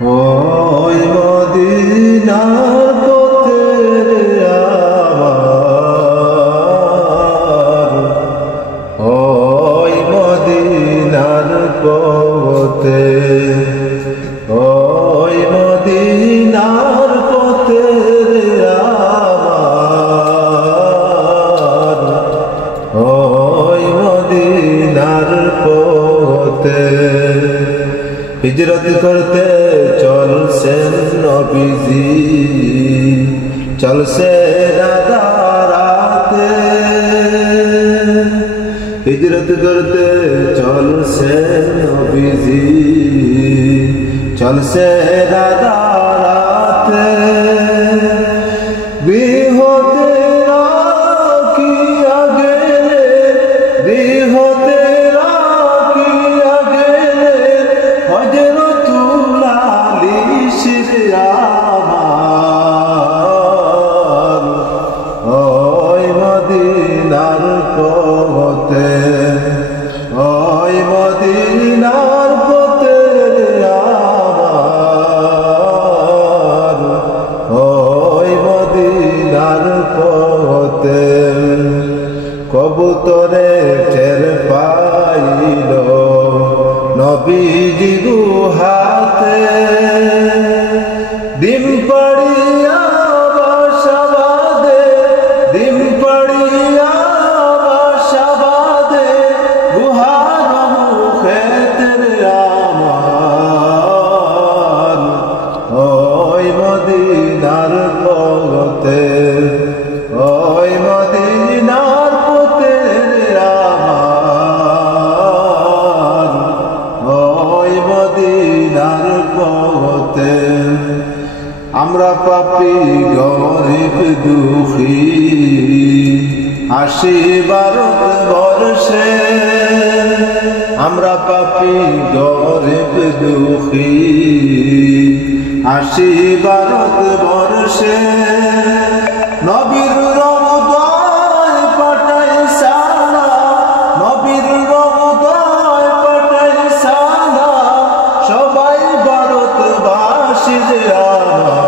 ওই মদিনার পথের আমার, ওই মদিনার পথে, ওই মদিনার পথের আমার, ওই মদিনার পথে হিজরত করতে চলছেন নবীজি, চলছে রাতে, হিজরত করতে চলছেন নবীজি, চলছে রাতে। বিহতে রাখি আগে, বিহতে রাখি আগে, হযরতুল আলী শির আমার, ওই মদিনার পথে, ওই মদিনার পথে আমার, ওই মদিনার পথে। কবুতরে টের পাইল নবীজি গুহাতে, ডিম পাড়িয়া বাসা বাঁধে, ডিম পাড়িয়া বাসা বাঁধে, গুহার মুখেতে আমার, ওই মদিনার পথে, ওই মদিনার পথে আমার, ওই মদিনার পথে। আমরা পাপী গরিব দুঃখী আসি ভারত বর্ষে, আমরা পাপী গরিব দুঃখী আসি ভারত বর্ষে। নবীর রওদায় পাঠাই সালাম, নবীর রওদায় পাঠাই সালাম, সবাই ভারতবাসীর আমার,